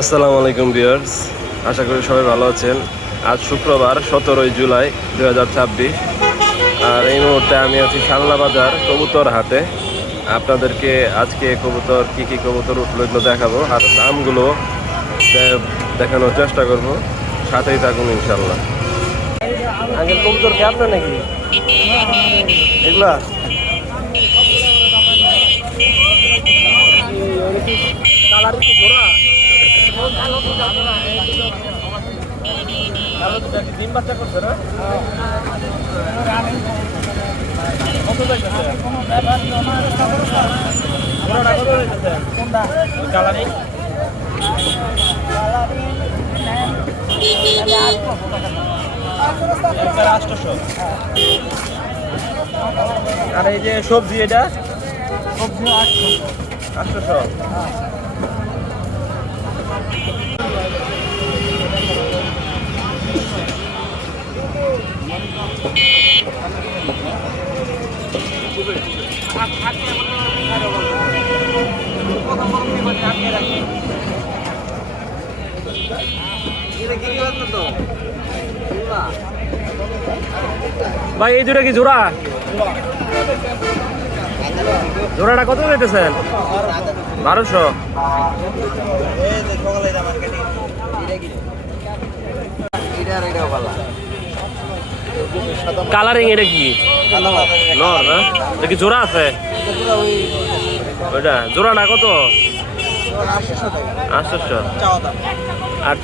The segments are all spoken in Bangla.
আসসালামু আলাইকুম ভিউয়ার্স, আশা করি সবাই ভালো আছেন। আজ শুক্রবার 17 জুলাই 2026। আর এই মুহূর্তে আমি আছি শালনা বাজার কবুতর হাটে। আপনাদেরকে আজকে কবুতর কি কবুতর উঠলো এগুলো দেখাবো, আর দামগুলো দেখানোর চেষ্টা করব। সাথেই থাকুন ইনশাল্লাহ। আগে কবুতর কি আপনার নাকি এগুলা? ডিম বাচ্চা করছে না? কত যাইতেছে? কালারিং আর এই যে সবজি, এটা সবজি 800। ভাই এই দুটা কি জোড়া? জোড়াটা কত দিতেছেন? 1200। কালারিং এটা কি নর না? এটা কি জোড়া আছে? ওইটা জোড়াটা কত? 800। আর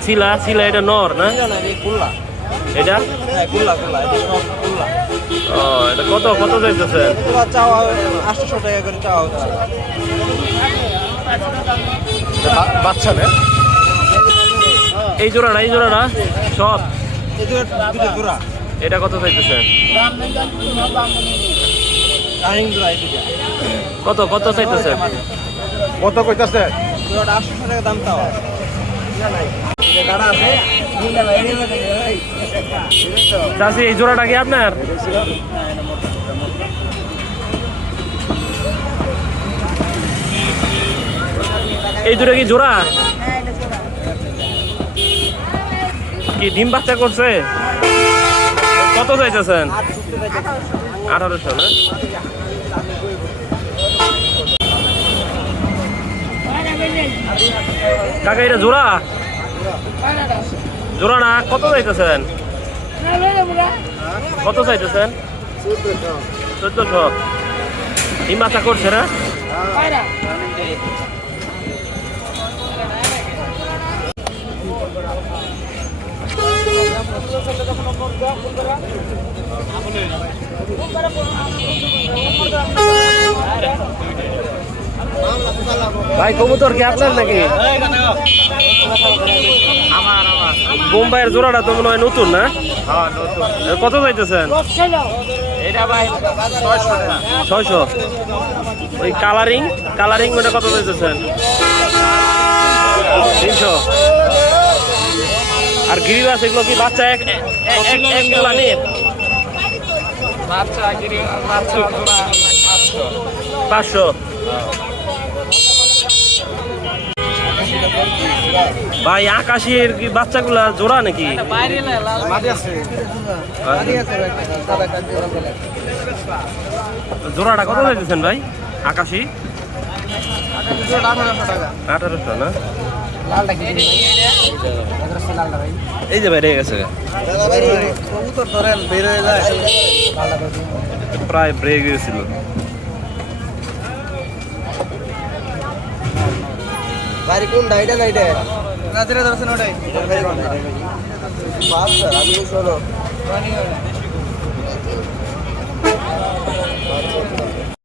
ছিলা এটা নর না? এটা ও, এটা কত যাইতেছে? 800 টাকা করে চাওয়া হচ্ছে। বাচ্চা না এই জোড়াটা সব? জোড়া এটা কত চাইতেছেন? কত চাইতেছেন? কত কইতাছে? 800 টাকা দাম চাওয়া। চাষি এই জোড়াটা কি আপনার? এই দুটো কি জোড়া? কি ডিম বাচ্চা করছে? কত চাইতেছেন? 1800 না? কাকা এটা জোড়া না? কত চাইতেছেন? কত চাইতেছেন? 1400। ডিম বাচ্চা করছে না? ভাই কবুতর কি আপনার নাকি? বোম্বাইয়ের জোড়াটা তো মনে হয় নতুন না? কত চাইতেছেন? 600। ওই কালারিং ওটা কত চাইতেছেন? 300। আর গিরিবাস এগুলো কি বাচ্চা এক লাইনের? 500। ভাই আকাশের কি বাচ্চাগুলা জোড়া নাকি? জোড়াটা কত চাইতেছেন ভাই? আকাশি 1800 না? এই যে বাইরে গেছে, প্রায় ব্রেক গেছিল। বাইরে কোন ডাইটা নাইটে রাজরা দর্শন ওটাই বাপ স্যার আমি শোনো